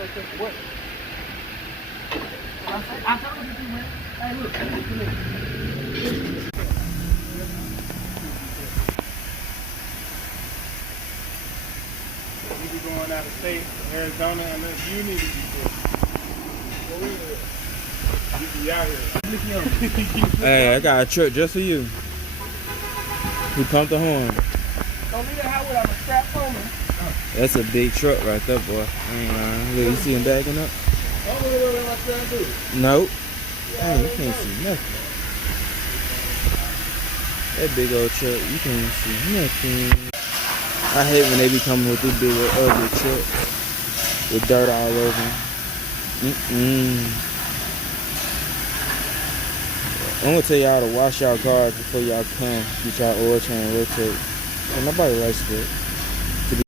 What? I told you to, man. Hey, look. You be going out of state, Arizona, and you need to be good. You be out here. Hey, I got a truck just for you. Who pumped the horn? Don't leave that house without a strap on me. That's a big truck right there, boy. I ain't lying. Look, you see him backing up? Nope. Man, you can't see nothing. That big old truck, you can't see nothing. I hate when they be coming with these big old ugly trucks with dirt all over them. I'm gonna tell y'all to wash y'all cars before y'all come. Get y'all oil change rotate. And nobody likes that.